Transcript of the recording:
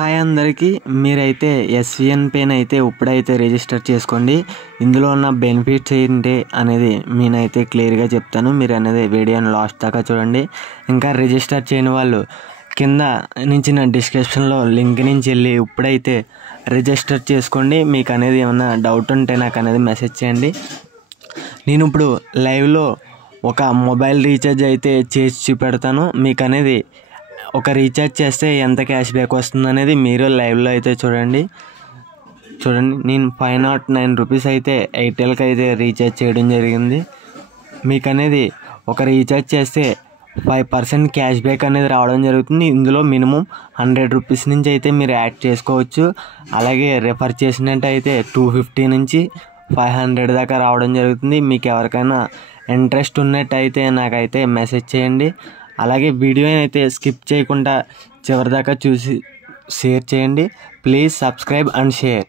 Hi అందరికీ, మీరైతే SVN పేని అయితే ఇప్పుడైతే రిజిస్టర్ చేసుకోండి. ఇందులో ఉన్న బెనిఫిట్స్ ఏంటి అనేది నేనైతే క్లియర్గా చెప్తాను. మీరు అనేది వీడియోని లాస్ట్ దాకా చూడండి. ఇంకా రిజిస్టర్ చేయని వాళ్ళు కింద నుంచి నా డిస్క్రిప్షన్లో లింక్ నుంచి వెళ్ళి ఇప్పుడైతే రిజిస్టర్ చేసుకోండి. మీకు అనేది ఏమైనా డౌట్ ఉంటే నాకు అనేది మెసేజ్ చేయండి. నేను ఇప్పుడు లైవ్లో ఒక మొబైల్ రీఛార్జ్ అయితే చేసి చూపెడతాను. మీకు అనేది ఒక రీఛార్జ్ చేస్తే ఎంత క్యాష్ బ్యాక్ వస్తుంది అనేది మీరు లైవ్లో అయితే చూడండి. నేను 509 రూపీస్ అయితే ఎయిర్టెల్కి అయితే రీఛార్జ్ చేయడం జరిగింది. మీకు అనేది ఒక రీఛార్జ్ చేస్తే 5% క్యాష్ బ్యాక్ అనేది రావడం జరుగుతుంది. ఇందులో మినిమం 100 రూపీస్ నుంచి అయితే మీరు యాడ్ చేసుకోవచ్చు. అలాగే రెఫర్ చేసినట్టయితే 250 నుంచి 500 దాకా రావడం జరుగుతుంది. మీకు ఎవరికైనా ఇంట్రెస్ట్ ఉన్నట్టయితే నాకైతే మెసేజ్ చేయండి. అలాగే వీడియోని అయితే స్కిప్ చేయకుండా చివరిదాకా చూసి షేర్ చేయండి. Please subscribe and share.